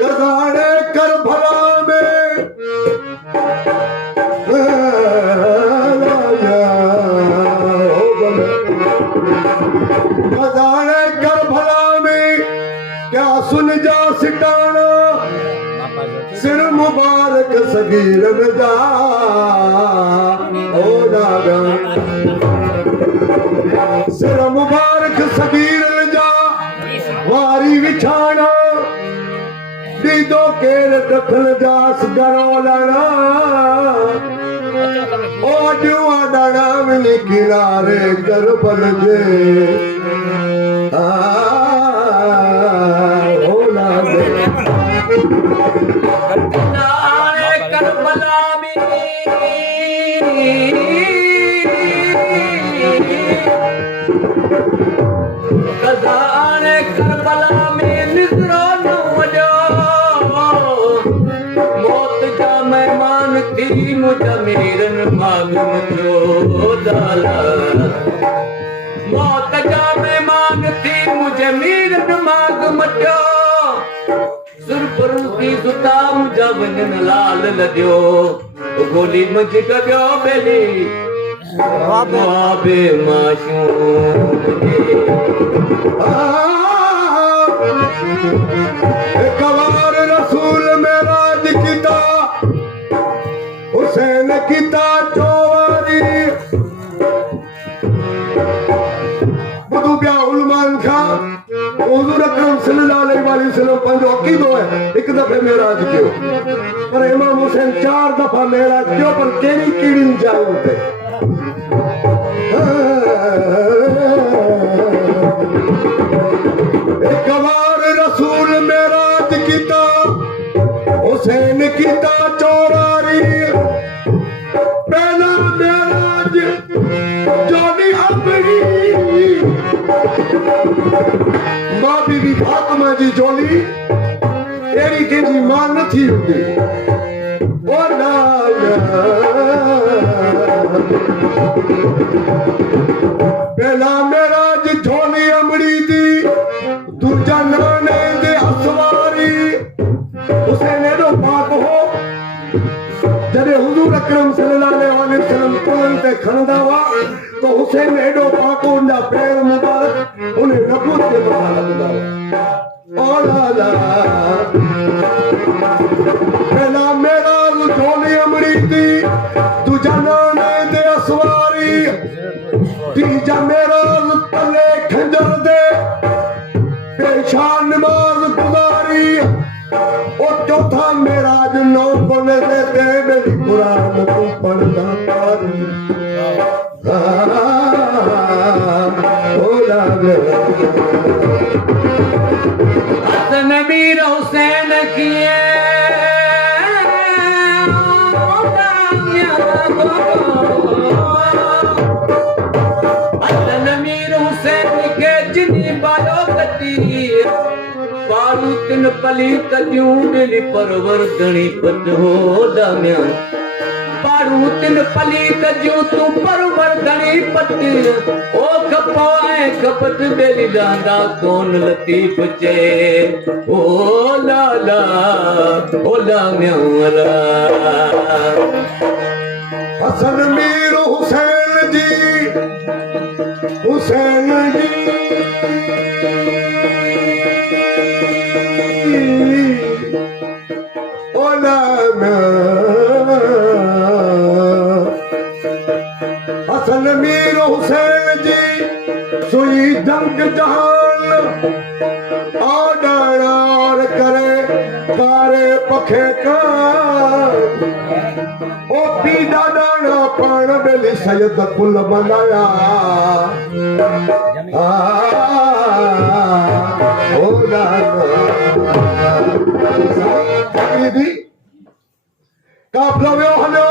कदाड़े कर भला में कदाड़े कर भला में क्या सुन जा सिटाना सिर मुबारक सगीर में जा ओ दादा सिर मुबारक सगीर में जा वारी विछाना दीदो केर दखल दास गरोलना ओ जुआ दाना मिली किनारे कर बल जे होला दे करबला में कदाने करबला में निजरो न वजो मौत का मेहमान थी मुझे मीरन मांगम जो दाला मौत का मेहमान थी मुझे मीरन मांगम जो सुरपुर की सुता मुझा वञन लाल लॻियो गोली मंझ कढियो बेली बाबे माशूम एक बार रसूल मेराज किता हुसैन किता चोवारी बुधु पिया उलमान खां हुजूर अकरम सल्लल्लाहु अलैहि वसल्लम पंहिंजो अक़ीदो है हिकु दफ़े मेराज कयो पर इमाम हुसैन 4 दफ़ा मेराज कयो पर कहिड़ी कहिड़ियुनि जायुनि ते एक बार रसूल मेराज किता हुसैन किता चौरारी पहला मेराज जोनी अपनी मां बीबी फातिमा जी जोली एड़ी कंहिंजी मां न थी हूंदी ओ पहला मेराज झोली अमड़ी दी दूजा नाने दे असवारी हुसैन एडो पाक हो जॾहिं हुजूर अकरम सल्लल्लाहु अलैहि वसल्लम कुल्हनि ते खणंदा हुआ तो हुसैन एडो पाक हो उनजा पैर मुबारक उन नबूत ते मथा लॻंदा हुआ ओ लाला पहला मेराज झोली अमड़ी दी दूजा नाने दे असवारी तीजा मेराज तले खंजर दे पेशान नमाज गुजारी ओ चौथा मेराज नौ बने दे मेरी कुरान तू पढ़दा पारी होला हसन मीर हुसैन किए तिन पली कदियूं दिली परवरदणी पत हो दामिया पारू तिन पली कदियूं तू परवरदणी पत ओ खपो ऐ खपत दिली लांदा कौन लतीफ चे ओ लाला ओ दामिया वाला हसन मीर हुसैन जी हुसैन जी हसन मीर हुसैन जी सुई जंग जहान आडाना और करे कारे पखे का ओ पीड़ा डाना पान बेली सैयद कुल बनाया ओ काफिला वियो हलियो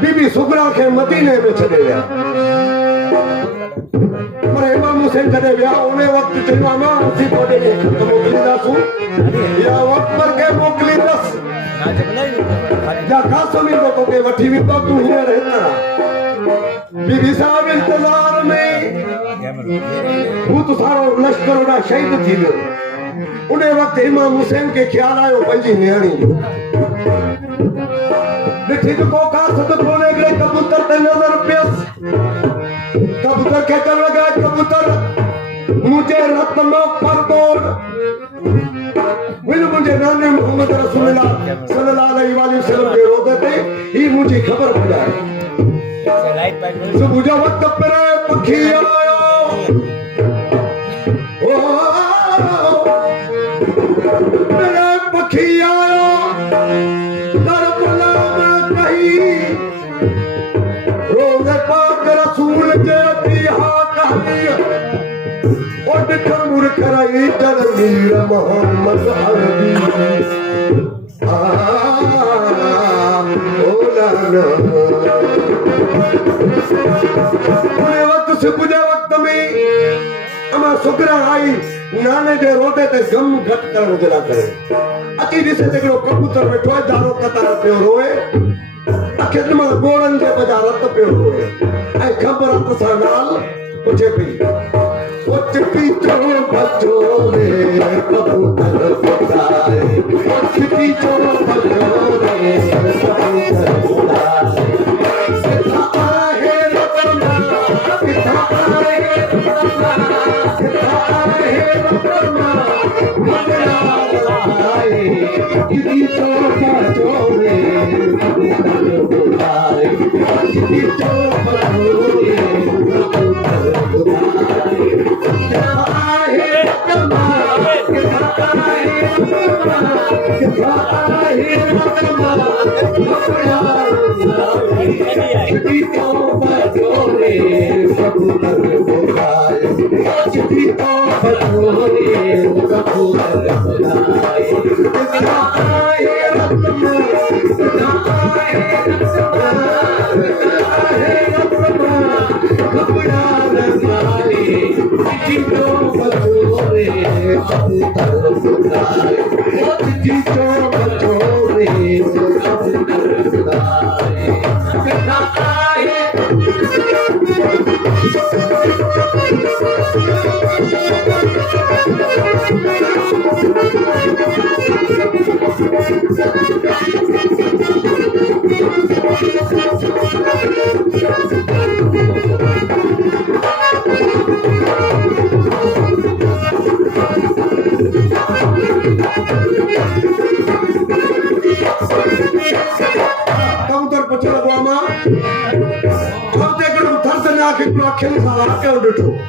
बीबी सुगरा के मदीने में छॾे विया पर इमाम हुसैन जॾहिं विया उन वक़्त चयो मां असीं तोॾे खे ख़त मोकिलींदासूं या अकबर खे मोकिलींदसि या कासिम ईंदो तोखे वठी वेंदो तूं हींअर हिते बीबी साहब इंतज़ार में हू तो सारो लश्कर ओडा शहीद थी वियो उन वक्त इमाम हुसैन के ख्याल आयो पंहिंजी नियाणी जो ॾिठी त को का सद कोने हिकिड़े कबूतर ते नज़र पियसि कबूतर खे चवण लॻा कबूतर मुंहिंजे रत मां परतोड़ मुंहिंजे नाने मोहम्मद रसूलुल्लाह सल्लल्लाहु अलैहि वसल्लम जे रोज़े ते ही मुंहिंजी ख़बर ॿुधाए सुबुह जो वक़्तु पिरे पखी आयो ओ पिरे पखी आयो करबला में कही रोज़े पाक रसूल जे बिहा कही और दिखा मुर्ख रही जनवीर मोहम्मद अरबी ओ नाना पूरे वक्त सुबह जे वक्त में अमा सुकरा आई नाने जे रोटे ते गम घट करण जे लाइ करे अची ॾिसे त हिकिड़ो कबूतर वेठो आहे दारो कतार पियो रोए अखियुनि मां ॻोड़नि जे बजा रत पियो रोए ऐं ख़बर रत सां ॻाल्हि पुछे पई उच पीचो बचो रे कबूतर ॿुधाए उच पीचो बचो रे कबूतर ॿुधाए किथा आहे रतना किथा आहे रतना किथा आहे रतना मगरा ॿुधाए उच पीचो बचो रे कबूतर ॿुधाए उच पीचो बचो रे कबूतर ॿुधाए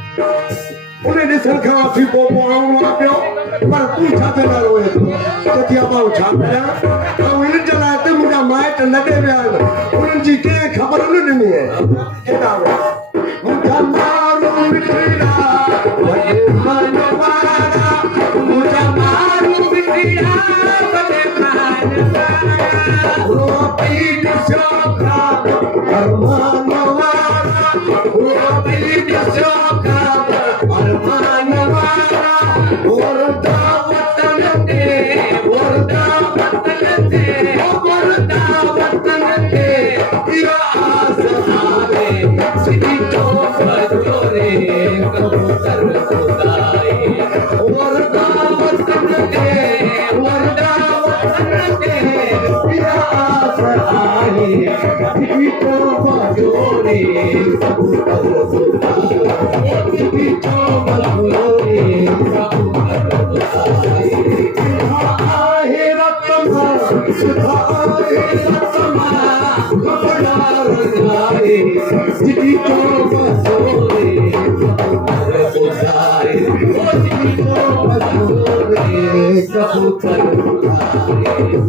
उन्हें ॾिसण खां असीं पोइ आउणो आहे पियो पर तूं छा थिए न रोए थो चथी अबाऊ छा करियां ऐं हिन जे लाइ त मुंहिंजा माइट लॾे विया आहिनि उन्हनि जी कंहिं ख़बर न ॾिनी आहे केॾा विया मुंहिंजा माण्हू विछड़ा वॾे मन वारा मुंहिंजा माण्हू विछड़ा वॾे मन वारा रो पई ॾिसो ख़्वाब अरमान वारा रो पई ॾिसो ख़्वाब अरमान वारा मुर्दा वतन ते मुर्दा वतन ते मुर्दा वतन ते इहा आस आहे सिधी चोप जोरे कबूतर खुदाई मुर्दा वतन ते मुर्दा वतन ते इहा आस आहे सिधी चोप जोरे कबूतर खुदाई सिधी चोप जोरे कबूतर खुदाई आहे रत्ना सुधा आहे रत्ना खबरदार जाए सिधी चोप जोरे कबूतर खुदाई सिधी चोप जोरे कबूतर खुदाई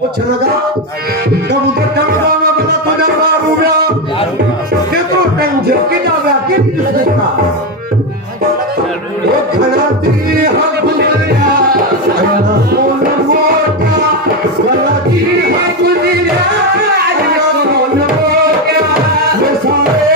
पुछण लॻा कबूतर कमरा में भला तुंहिंजा ॿार हुआ केतिरो टाइम थियो केॾा विया केॾी ॾिसंदा ओ घणा ॾींहं गुज़रिया अञा कोन मोटिया घणा ॾींहं गुज़रिया अञा कोन मोटिया वे सारे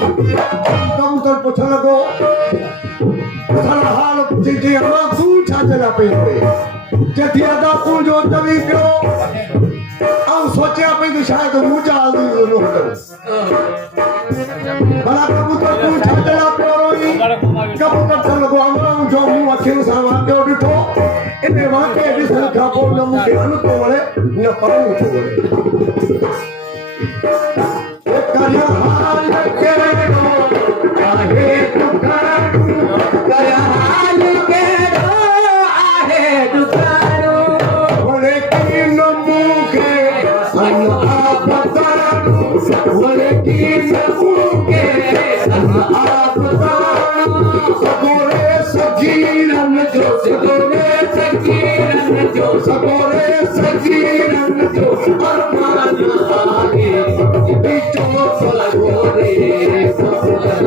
कबूतर पूछने लगो हाल जी हमारा तू छाचला पे जथियादा तू जो तभी करो अब सोचे पे तो शायद मुझे आलू जरूर बड़ा कबूतर तू छाचला पे रोई कबूतर चल गो हमरा जो मुंह अखिन सावा के उठो इने वाके दिसल का बोल न मुके अनु तो वळे न पाऊ तो वळे एक करिया हाल के आहे दुकारू करिया हाल के आहे दुकारू वळे की न मुके अनु आपतारू वळे की न मुके अनु आपतारू सगोरे सजीरन जो सगोरे सजीरन जो अरमान आगे बिचो सगोरे सगोरे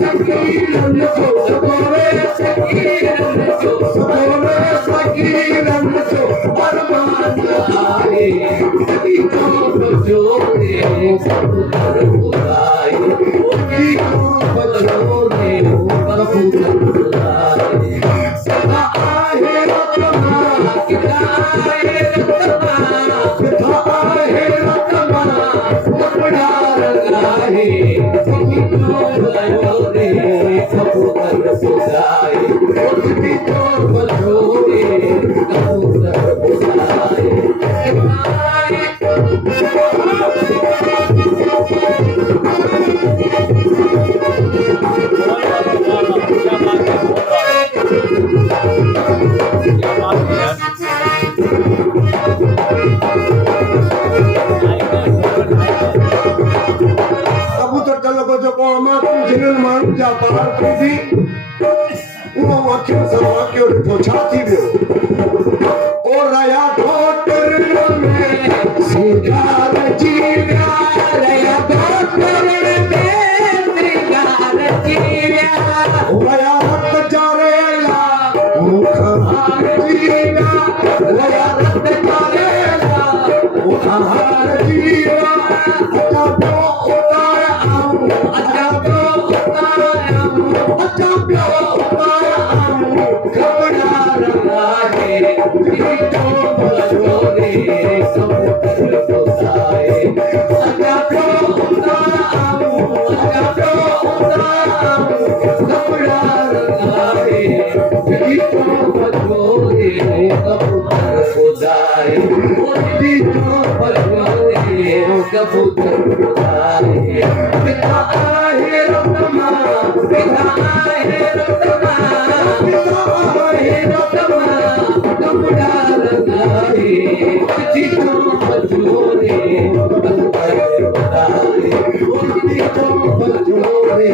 सजीरन जो सगोरे सजीरन जो अरमान आगे बिचो जोरे सगोरे खुदाई बिचो बजोरे कबूतर खुदाई सदा आहे रतमा किदा आहे रतमा किदा आहे रतमा कपड़ा रंगाए बिचो बजोरे कबूतर खुदाई बिचो बजोरे कबूतर खुदाई कबूतर चलो को जो कोमा जिनन मान जा पार थी वो वाक्य सवाक्य और छाती भी और राया डॉक्टर में सिगार जीरा राया डॉक्टर में सिगार जीरा राया रक्त जारेला मुखार जीरा राया रक्त जारेला मुखार जीरा कबूतर खुदाई पिता आहे रतमा पिता आहे रतमा पिता आहे रतमा कपड़ा रंगाई चितो बजोरे कबूतर खुदाई चितो बजोरे